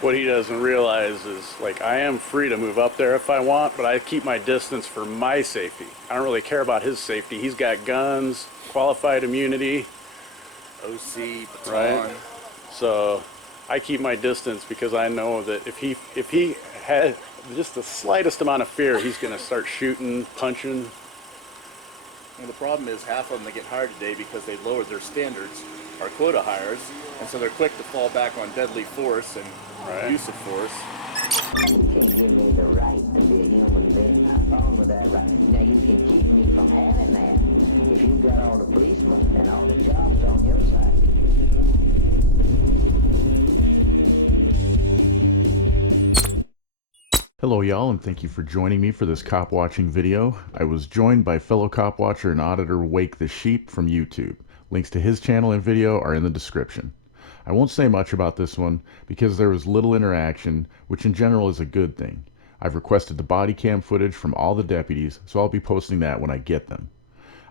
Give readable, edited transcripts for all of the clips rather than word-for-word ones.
What he doesn't realize is, like, I am free to move up there if I want, but I keep my distance for my safety. I don't really care about his safety. He's got guns, qualified immunity. OC, baton. Right? So I keep my distance because I know that if he had just the slightest amount of fear, he's going to start shooting, punching. And the problem is half of them that get hired today because they lowered their standards are quota hires, and so they're quick to fall back on deadly force and use of force. You can't give me the right to be a human being. What's wrong with that right? Now you can keep me from having that if you've got all the policemen and all the jobs on your side. Hello y'all, and thank you for joining me for this cop watching video. I was joined by fellow cop watcher and auditor Wake the Sheep from YouTube. Links to his channel and video are in the description. I won't say much about this one because there was little interaction, which in general is a good thing. I've requested the body cam footage from all the deputies, so I'll be posting that when I get them.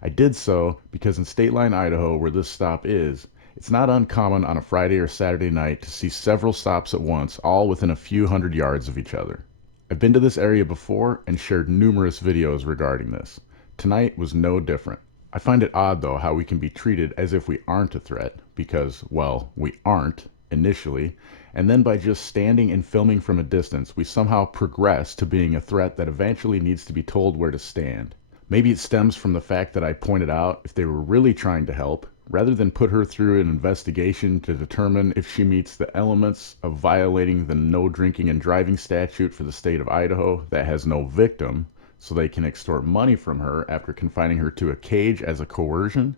I did so because in State Line, Idaho, where this stop is, it's not uncommon on a Friday or Saturday night to see several stops at once, all within a few hundred yards of each other. I've been to this area before and shared numerous videos regarding this. Tonight was no different. I find it odd though how we can be treated as if we aren't a threat, because, well, we aren't, initially, and then by just standing and filming from a distance, we somehow progress to being a threat that eventually needs to be told where to stand. Maybe it stems from the fact that I pointed out if they were really trying to help, rather than put her through an investigation to determine if she meets the elements of violating the no drinking and driving statute for the state of Idaho that has no victim, so they can extort money from her after confining her to a cage as a coercion,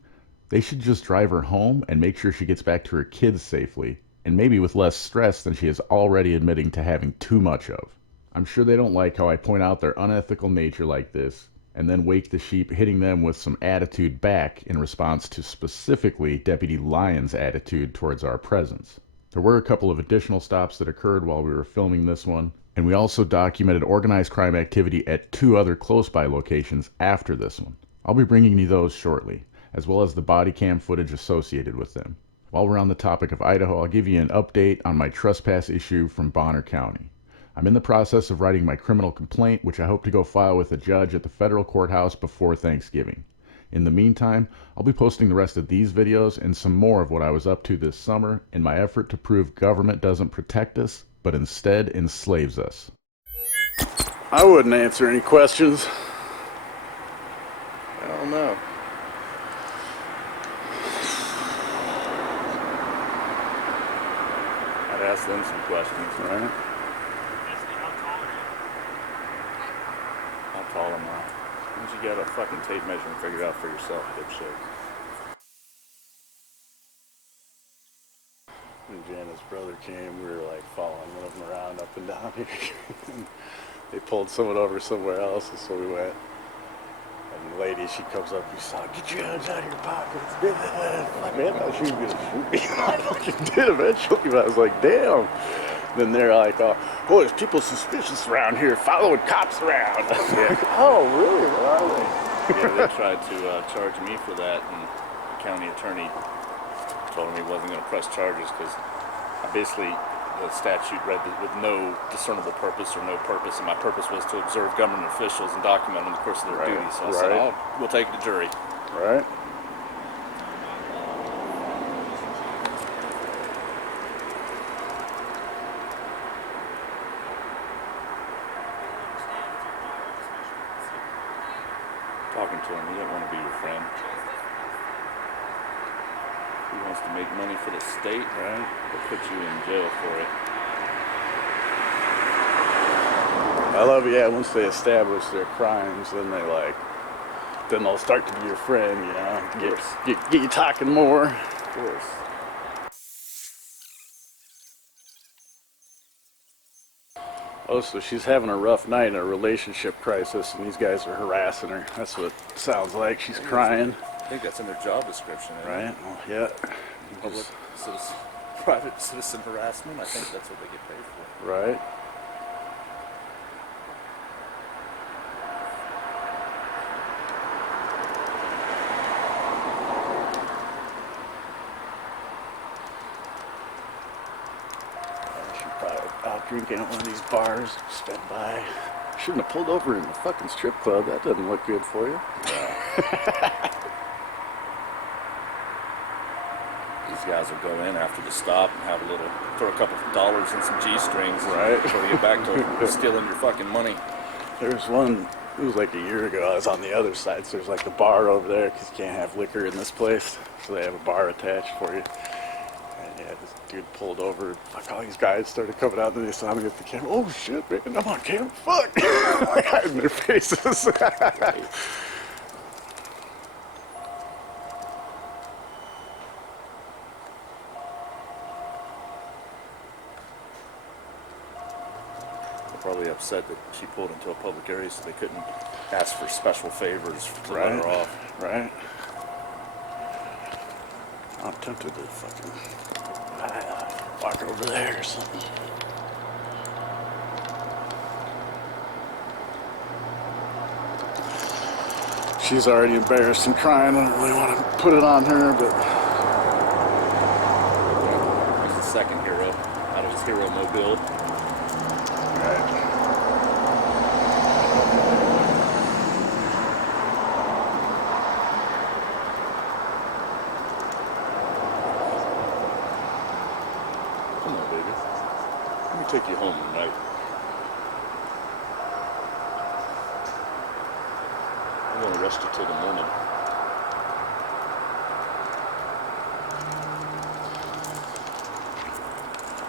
they should just drive her home and make sure she gets back to her kids safely, and maybe with less stress than she is already admitting to having too much of. I'm sure they don't like how I point out their unethical nature like this, and then Wake the Sheep hitting them with some attitude back in response to specifically Deputy Lyons' attitude towards our presence. There were a couple of additional stops that occurred while we were filming this one, and we also documented organized crime activity at two other close-by locations after this one. I'll be bringing you those shortly, as well as the body cam footage associated with them. While we're on the topic of Idaho, I'll give you an update on my trespass issue from Bonner County. I'm in the process of writing my criminal complaint, which I hope to go file with a judge at the federal courthouse before Thanksgiving. In the meantime, I'll be posting the rest of these videos and some more of what I was up to this summer in my effort to prove government doesn't protect us, but instead enslaves us. I wouldn't answer any questions. I don't know. I'd ask them some questions. Right? How tall am I? Once you get a fucking tape measure and figure it out for yourself, dipshit. When Janet's brother came, we were like following one of them around up and down here. And they pulled someone over somewhere else, and so we went. And the lady, she comes up, we saw, get your hands out of your pockets. Man, I thought she was going to shoot me. I fucking did eventually, but I was like, damn. Then they're like, oh, there's people suspicious around here following cops around. Yeah. Oh, really? Where are they? Yeah, they tried to charge me for that, and the county attorney told him he wasn't going to press charges because basically the statute read with no discernible purpose or no purpose, and my purpose was to observe government officials and document them in the course of their duties. So I said, we'll take it to jury. Right. Talking to him, he didn't want to be your friend. He wants to make money for the state, Right. They'll put you in jail for it. I love it, yeah, once they establish their crimes, then they'll start to be your friend, you know, get you talking more. Of course. Oh, so she's having a rough night, a relationship crisis, and these guys are harassing her. That's what it sounds like. She's crying. I think that's in their job description, isn't it? Right? Well, yeah. Public citizen, private citizen harassment. I think that's what they get paid for. Right. drinking at one of these bars, sped by. Shouldn't have pulled over in the fucking strip club. That doesn't look good for you. These guys will go in after the stop and have a little, throw a couple of dollars and some G-strings, right? Before they get back to stealing your fucking money. There's one, it was like a year ago, I was on the other side, so there's like a bar over there, because you can't have liquor in this place, so they have a bar attached for you. And yeah, this dude pulled over, like all these guys started coming out, and then they saw me at the camera. Oh shit, man, I'm on camera, fuck! Like hiding their faces. Probably upset that she pulled into a public area so they couldn't ask for special favors to let her off. Right. I'm tempted to fucking walk over there or something. She's already embarrassed and crying. I don't really want to put it on her, but... He's the second hero out of his hero mobile. Right. Come on, baby. Let me take you home tonight. I'm going to rest you till the morning.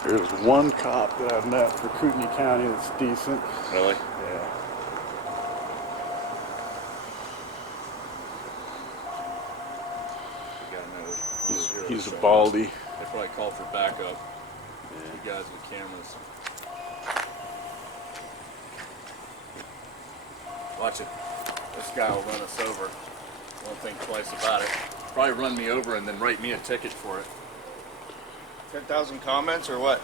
There's one cop that I've met for Kootenai County that's decent. Really? Yeah. He's a baldy. They probably called for backup. You guys with cameras. Watch it. This guy will run us over. Won't think twice about it. Probably run me over and then write me a ticket for it. 10,000 comments or what?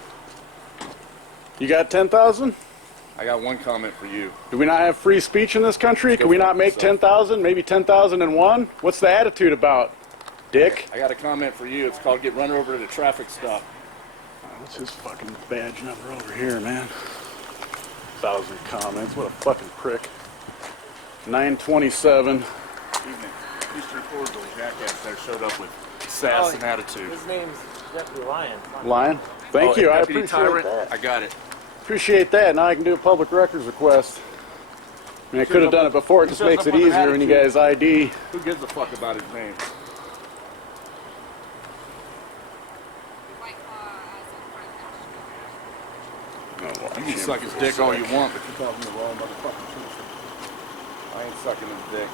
You got 10,000? I got one comment for you. Do we not have free speech in this country? Can we not make 10,000? Maybe 10,001? What's the attitude about, dick? I got a comment for you. It's called get run over at a traffic stop. What's his fucking badge number over here, man? 1,000 comments. What a fucking prick. 927. Evening. Mr. Cordial, jackass there showed up with sass and attitude. His name's Deputy Lyons. Lion? Thank you. I Deputy appreciate Tyrant. that. I got it. Appreciate that. Now I can do a public records request. I mean, I could have done it before. It just makes it easier when you guys ID. Who gives a fuck about his name? You can suck his dick all you want, but you're talking the wrong motherfucking person. I ain't sucking his dick.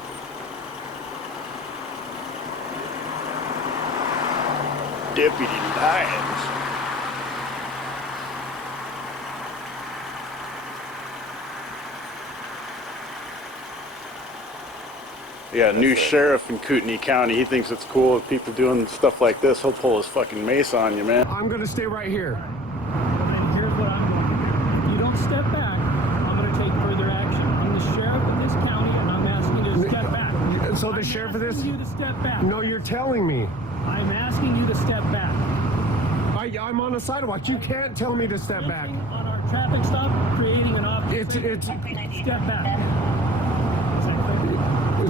Deputy Lyons. Yeah, new sheriff in Kootenai County. He thinks it's cool if people doing stuff like this. He'll pull his fucking mace on you, man. I'm gonna stay right here. And here's what I'm going to do. If you don't step back, I'm going to take further action. I'm the sheriff of this county, and I'm asking you to step back. So the sheriff of this? I'm asking you to step back. No, you're telling me. I'm asking you to step back. I'm on a sidewalk. You can't tell me to step back. On our traffic stop, creating an obstacle. It's. Step back.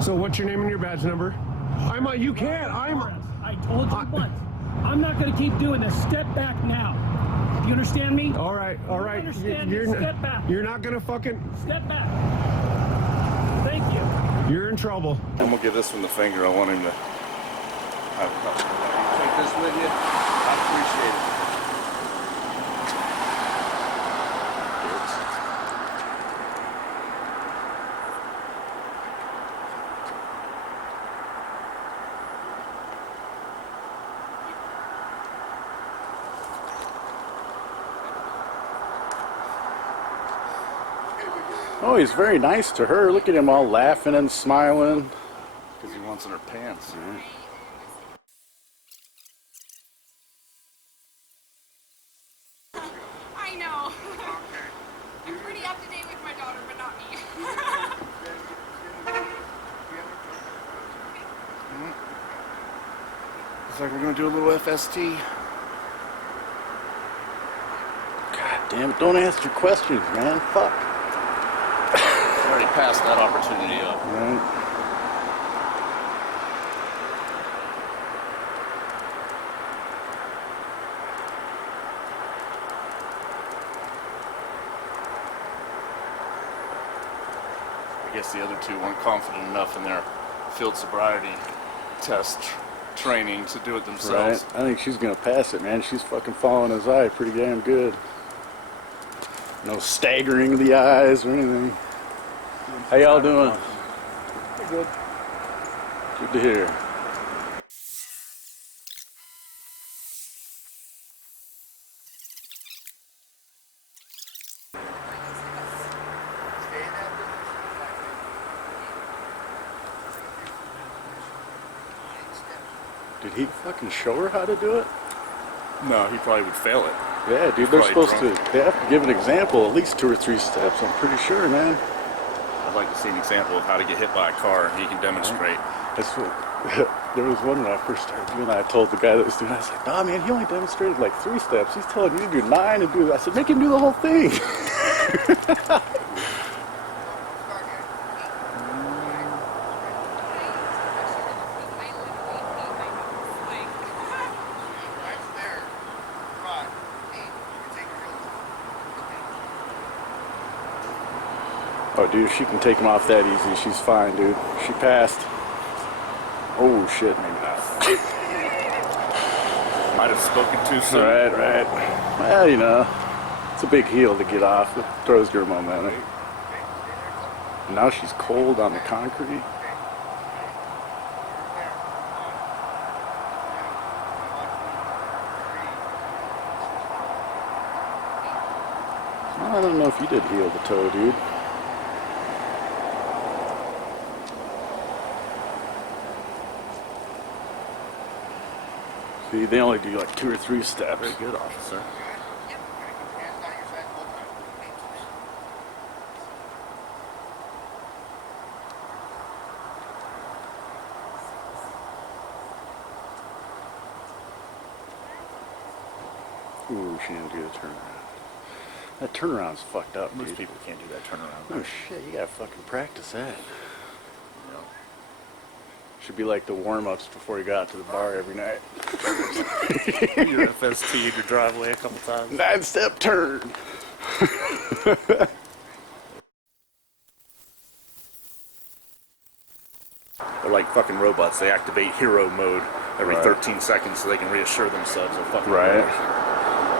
So what's your name and your badge number? You can't. I told you once. I'm not going to keep doing this. Step back now. Do you understand me? All right. Step back. You're not gonna fucking. Step back. Thank you. You're in trouble. I'm gonna give this one the finger. I want him to take this with you. I appreciate it. Oh, he's very nice to her. Look at him all laughing and smiling. Because he wants in her pants. I know. I'm pretty up to date with my daughter, but not me. Looks like we're gonna do a little FST. God damn it, don't answer your questions, man. Fuck. I already passed that opportunity up. Right. I guess the other two weren't confident enough in their field sobriety test training to do it themselves. Right. I think she's gonna pass it, man. She's fucking following his eye pretty damn good. No staggering of the eyes or anything. How y'all doing? Good. Good to hear. Did he fucking show her how to do it? No, he probably would fail it. Yeah, dude, they're supposed to, they have to give an example, at least 2 or 3 steps, I'm pretty sure, man. I'd like to see an example of how to get hit by a car. He can demonstrate. That's what, there was one when I first started doing that. I told the guy that was doing it, I was like, nah, man, he only demonstrated like 3 steps. He's telling you to do 9 and do that. I said, make him do the whole thing. Oh, dude, she can take him off that easy. She's fine, dude. She passed. Oh, shit, maybe not. Might have spoken too soon. Right. Well, you know, it's a big heel to get off. It throws your momentum. And now she's cold on the concrete. Well, I don't know if you did heel the toe, dude. See, they only do like 2 or 3 steps. Very good, officer. Ooh, she didn't do the turnaround. That turnaround's fucked up, Most dude. people can't do that turnaround. Oh shit, you gotta fucking practice that. You know. Should be like the warm-ups before you got to the bar every night. Your FST in your driveway a couple times. 9-step turn. They're like fucking robots. They activate hero mode every 13 seconds so they can reassure themselves they're fucking Right.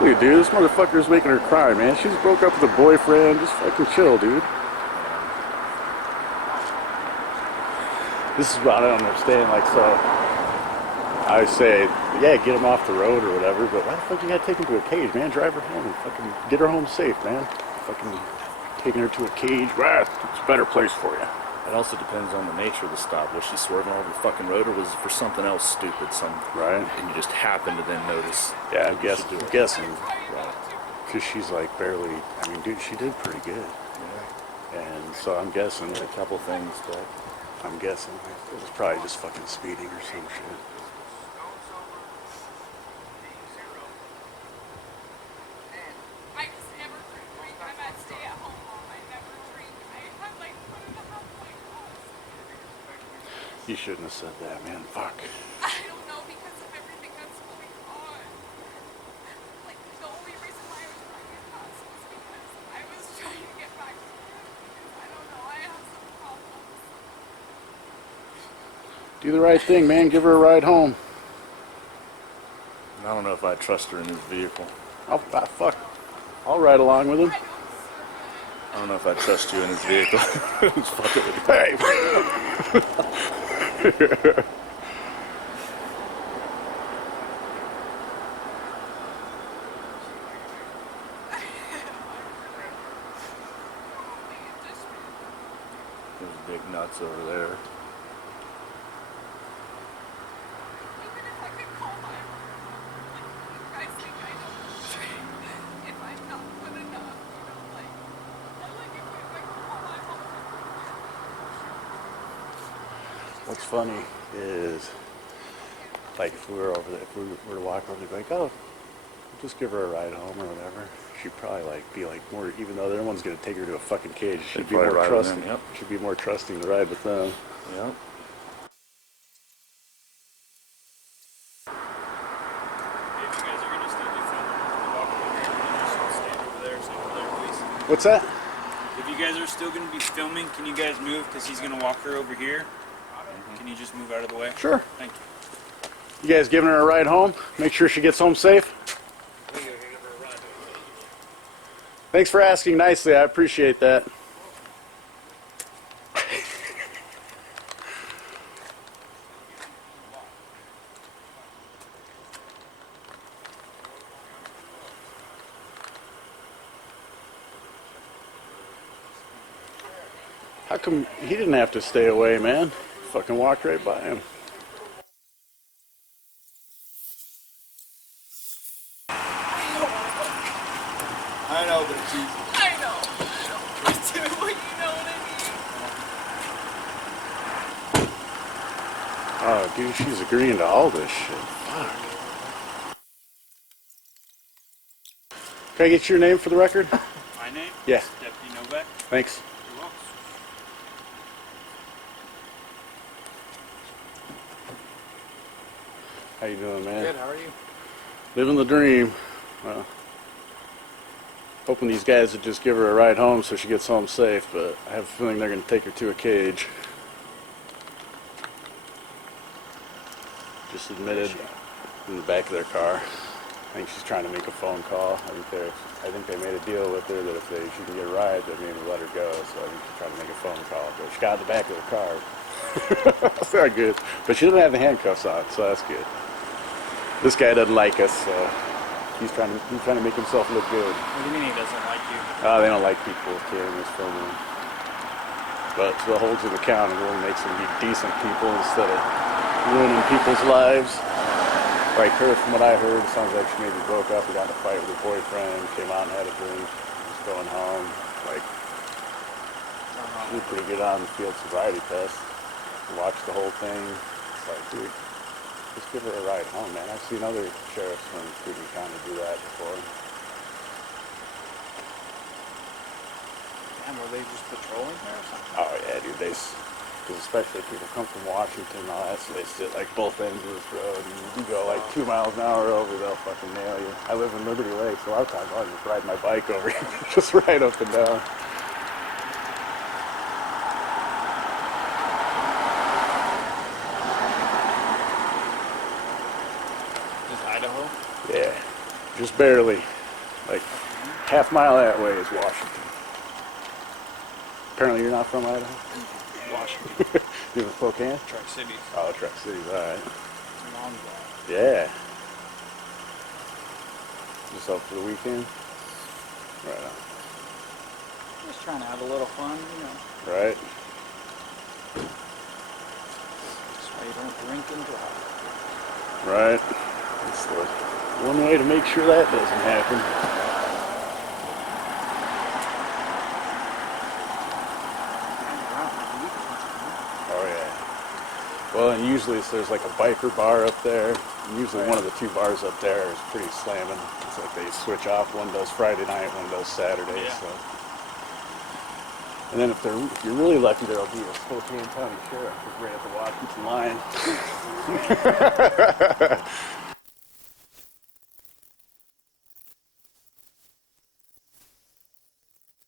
Look, dude, this motherfucker's making her cry, man. She just broke up with a boyfriend. Just fucking chill, dude. This is what I don't understand. Like, so I say, yeah, get him off the road or whatever, but why the fuck you gotta take him to a cage, man? Drive her home and fucking get her home safe, man. Fucking taking her to a cage, right? It's a better place for you. It also depends on the nature of the stop. Was she swerving all over the fucking road, or was it for something else stupid? Right. And you just happen to then notice. Yeah, I'm guessing. Right. Because she's like barely, I mean, dude, she did pretty good. Yeah. And so I'm guessing, A couple things, but I'm guessing it was probably just fucking speeding or some shit. I just never drink. I'm at stay-at-home mom. I never drink. I have like 1.5 points. You shouldn't have said that, man. Fuck. I don't know because of everything that's going on. Like the only reason why I was trying to get past was because I was trying to get back to him. Because I don't know. I have some problems. Do the right thing, man. Give her a ride home. I don't know if I trust her in this vehicle. Oh, fuck. I'll ride along with him. I don't know if I trust you in this vehicle. Who's fucking with you? Hey. There's big nuts over there. Even if I could call my mom, like you guys think I don't drink. If I'm not good enough, you know, like if I could call my mom. What's funny is, like, if we were over there, if we were to walk over, they'd be like, oh, just give her a ride home or whatever. she'd probably like be like more, even though their one's gonna take her to a fucking cage, she'd be probably more ride with trusting. them, yep. She'd be more trusting to ride with them. Yep. What's that? If you guys are still going to be filming, can you guys move? Because he's going to walk her over here. Can you just move out of the way? Sure. Thank you. You guys giving her a ride home? Make sure she gets home safe. Thanks for asking nicely. I appreciate that. How come he didn't have to stay away, man? Fucking walked right by him. I know, but it's easy. I know. Just do it, you know what I mean? Oh, dude, she's agreeing to all this shit. Fuck. Can I get your name for the record? My name? Yeah. Deputy Novak. Thanks. You're welcome. How you doing, man? Good, how are you? Living the dream. Well, hoping these guys would just give her a ride home so she gets home safe, but I have a feeling they're going to take her to a cage. Just admitted in the back of their car. I think she's trying to make a phone call. I think they made a deal with her that if she can get a ride, they'd maybe let her go. So I think she's trying to make a phone call. But she got in the back of the car. That's not good. But she doesn't have the handcuffs on, so that's good. This guy doesn't like us, so he's trying to make himself look good. What do you mean he doesn't like you? They don't like people with cameras filming. But the holds them accountable and makes them be decent people instead of ruining people's lives. Like her, from what I heard, it sounds like she maybe broke up or got in a fight with her boyfriend, came out and had a drink, was going home. Like, she did pretty good on the field sobriety test. Watched the whole thing. It's like, dude, just give her a ride home, man. I've seen other sheriffs from Cleveland County do that before. Damn, were they just patrolling her or something? Oh yeah, dude, because especially if people come from Washington and all that, so they sit like both ends of this road, and you go like 2 miles an hour over, they'll fucking nail you. I live in Liberty Lake, so a lot of times I'll just ride my bike over here, just right up and down. Is Idaho? Yeah, just barely. Like half mile that way is Washington. Apparently you're not from Idaho? Washington. You're in Spokane? Tri-Cities. Oh, Tri-Cities, alright. Long drive. Yeah. Just up for the weekend? Right on. Just trying to have a little fun, you know. Right? That's why you don't drink and drive. Right. That's the one way to make sure that doesn't happen. Oh yeah. Well, and usually there's like a biker bar up there. And usually one of the two bars up there is pretty slamming. It's like they switch off. One does Friday night, one does Saturday. Yeah. So. And then if you're really lucky, there'll be a Spokane County Sheriff just right at the Washington line.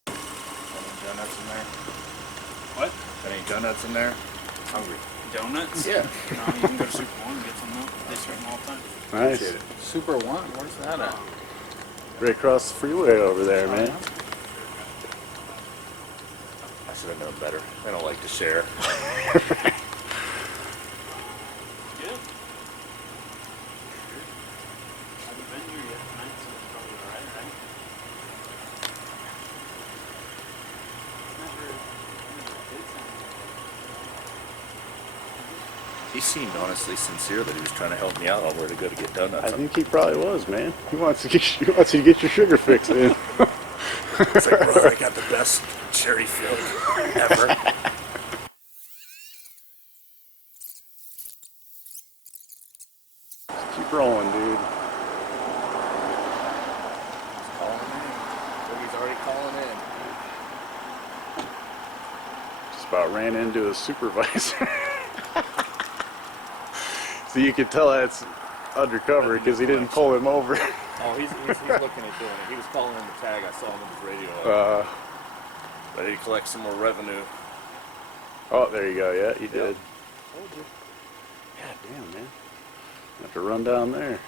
Any donuts in there? What? Any donuts in there? Hungry. Donuts? Yeah. No, you can go to Super One and get some though. They serve them all the time. Nice. Super One? Where's that at? Right across the freeway over there, man. I should have known better. I don't like to share. Good. Haven't been here yet tonight, so it's probably alright, right? Never did something. He seemed honestly sincere that he was trying to help me out on where to go to get donuts. I think he probably was, man. He wants you to get your sugar fix in. It's like, bro, I got the best cherry field ever. Keep rolling, dude. Everybody calling in. Just about ran into a supervisor. So you can tell that's undercover because he didn't pull him over. Oh, he's looking at doing it. He was calling in the tag. I saw him with his radio. Ready to collect some more revenue. Oh, there you go. Yeah, he did. God damn, man. Have to run down there.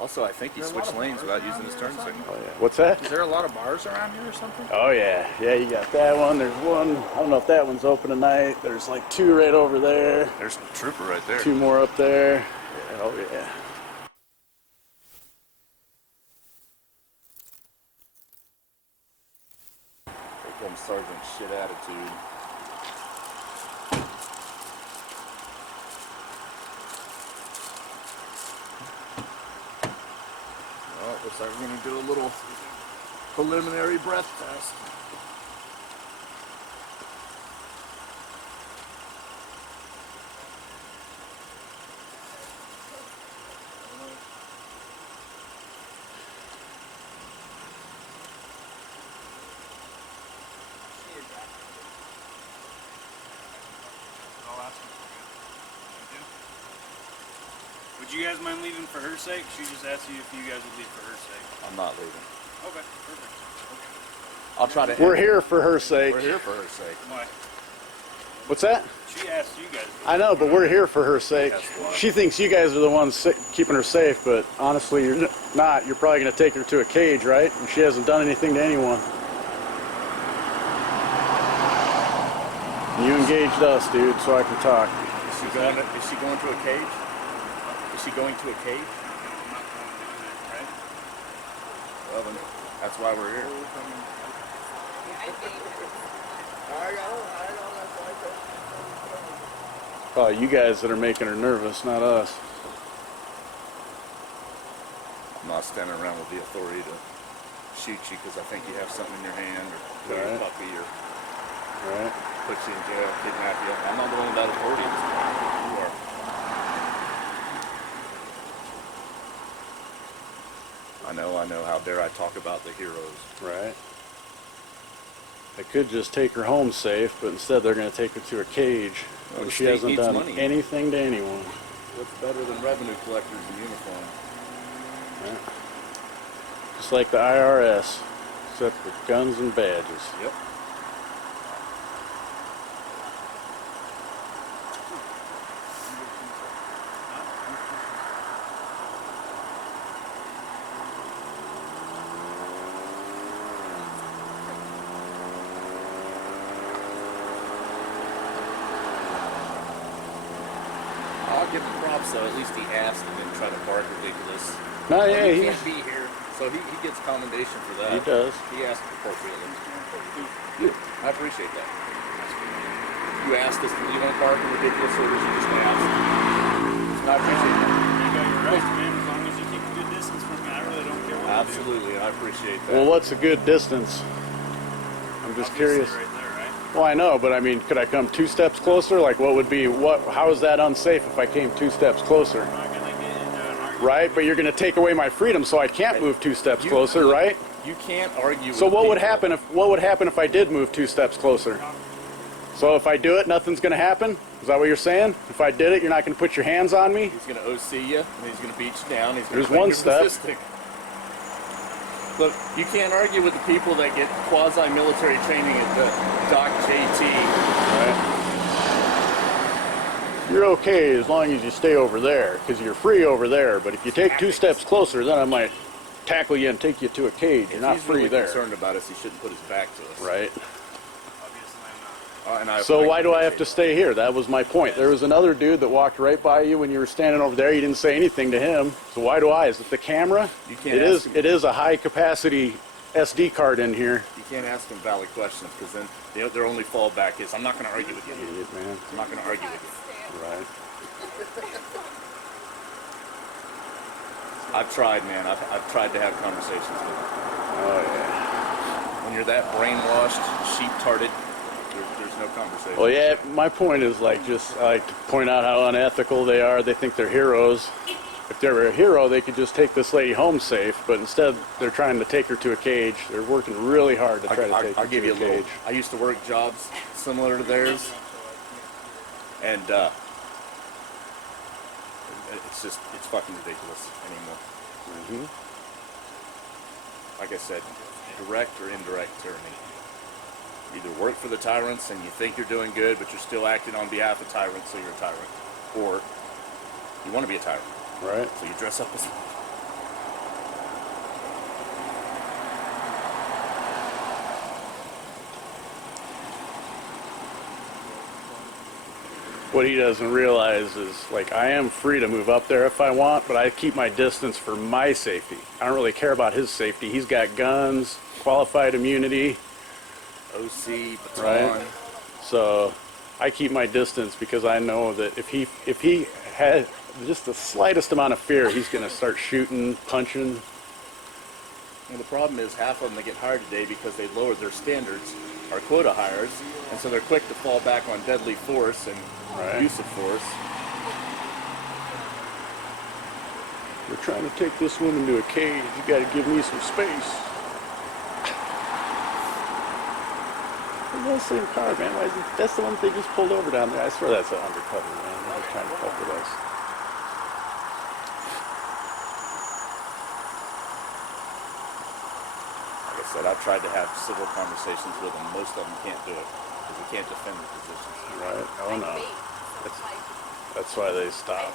Also, I think he switched lanes without using his turn signal. Oh, yeah. What's that? Is there a lot of bars around here or something? Oh, yeah. Yeah, you got that one. There's one. I don't know if that one's open tonight. There's like two right over there. There's a trooper right there. Two more up there. Yeah, oh, yeah. Here comes Sergeant Shit Attitude. Well, looks like we're going to do a little preliminary breath test. Would you guys mind leaving for her sake? She just asked you if you guys would leave for her sake. I'm not leaving. Okay, perfect. Okay. I'll try to. We're here for her sake. We're here for her sake. Why? What's that? She asked you guys. I know, but we're here for her sake. She thinks you guys are the ones keeping her safe, but honestly, you're not. You're probably going to take her to a cage, right? And she hasn't done anything to anyone. You engaged us, dude, so I can talk. Is she going to a cage? Is she going to a cage? I'm not going to do that, right? Well, then, that's why we're here. Probably you guys that are making her nervous, not us. I'm not standing around with the authority to shoot you because I think you have something in your hand or kill your puppy or put you in jail, kidnap you. I'm not the one with that authority. You are. I know. How dare I talk about the heroes? Right. They could just take her home safe, but instead they're going to take her to a cage when she hasn't done anything to anyone. What's better than revenue collectors in uniform? Right. Just like the IRS, except with guns and badges. Yep. I'll give him props though, at least he asked and didn't try to bark ridiculous. No, yeah, he can't be here, so he gets commendation for that. He does. He asked appropriately. I appreciate that. You asked us to leave on barking ridiculous, or did you just ask? I appreciate that. You got your rights, man, as long as you keep a good distance from me. I really don't care what Absolutely, I appreciate that. Well, what's a good distance? I'm just curious. Right there, right? Well, I know, but I mean, could I come 2 steps closer? Like, what would be, how is that unsafe if I came 2 steps closer? I'm not going to get into an argument. Right, but you're going to take away my freedom, so I can't move 2 steps closer, right? You can't argue So with what would people. happen if I did move 2 steps closer? So if I do it, nothing's going to happen? Is that what you're saying? If I did it, you're not going to put your hands on me? He's going to OC you, and he's going to beat you down. He's going There's to make one you step. resistant. Look, you can't argue with the people that get quasi-military training at the Doc JT. Right. You're okay as long as you stay over there, because you're free over there. But if you take 2 steps closer, then I might tackle you and take you to a cage. You're not If he's free really there. concerned about us, he shouldn't put his back to us. Right. So why do I have to stay here? That was my point. There was another dude that walked right by you when you were standing over there. You didn't say anything to him. So why do I? Is it the camera? You can't It is a high capacity SD card in here. You can't ask them valid questions because then their only fallback is, I'm not going to argue with you. Idiot, man. I'm not going to argue with you. Right. I've tried, man. I've tried to have conversations with them. Oh, yeah. When you're that brainwashed, sheep-tarded, there's no conversation. Well, yeah, my point is, like, just I like to point out how unethical they are. They think they're heroes. If they were a hero, they could just take this lady home safe, but instead they're trying to take her to a cage. They're working really hard to try to take her give to you a a little. cage. I used to work jobs similar to theirs, and it's fucking ridiculous anymore. Mm-hmm. Like I said, direct or indirect tyranny. Either work for the tyrants and you think you're doing good, but you're still acting on behalf of tyrants, so you're a tyrant, or you want to be a tyrant, right? So you dress up as one. What he doesn't realize is, like, I am free to move up there if I want, but I keep my distance for my safety. I don't really care about his safety. He's got guns, qualified immunity. OC, baton. Right? So I keep my distance because I know that if he had just the slightest amount of fear, he's going to start shooting, punching. Well, the problem is half of them that get hired today because they lowered their standards are quota hires, and so they're quick to fall back on deadly force and use of force. We're trying to take this woman to a cage. You got to give me some space. That's the same car, man. Why is it, that's the one they just pulled over down there. I swear that's an undercover, man. They're trying to fuck with us. Like I said, I've tried to have civil conversations with them. Most of them can't do it because they can't defend their positions. Right? Oh no. That's why they stop.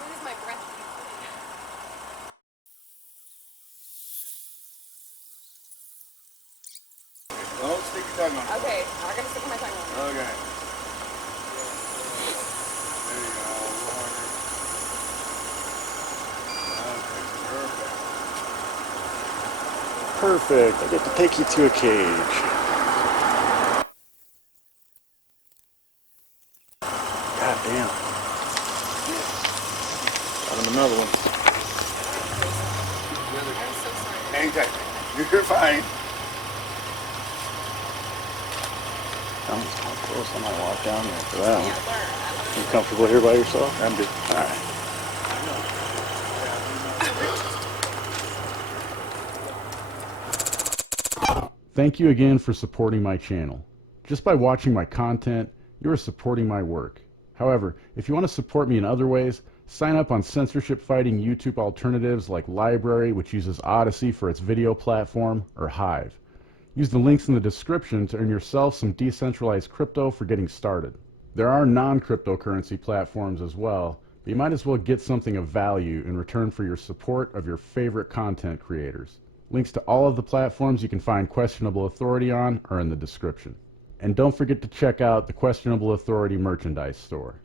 Don't stick your tongue on it. Okay, I'm not gonna stick my tongue on it. Okay. There you go. Perfect. I get to take you to a cage. God damn. Got him another one. I'm so sorry. Hang tight. You're fine. That one's kind of close. I might walk down there for that one. You comfortable here by yourself? I'm good. All right. Thank you again for supporting my channel. Just by watching my content, you are supporting my work. However, if you want to support me in other ways, sign up on censorship-fighting YouTube alternatives like LBRY, which uses Odyssey for its video platform, or Hive. Use the links in the description to earn yourself some decentralized crypto for getting started. There are non-cryptocurrency platforms as well, but you might as well get something of value in return for your support of your favorite content creators. Links to all of the platforms you can find Questionable Authority on are in the description. And don't forget to check out the Questionable Authority merchandise store.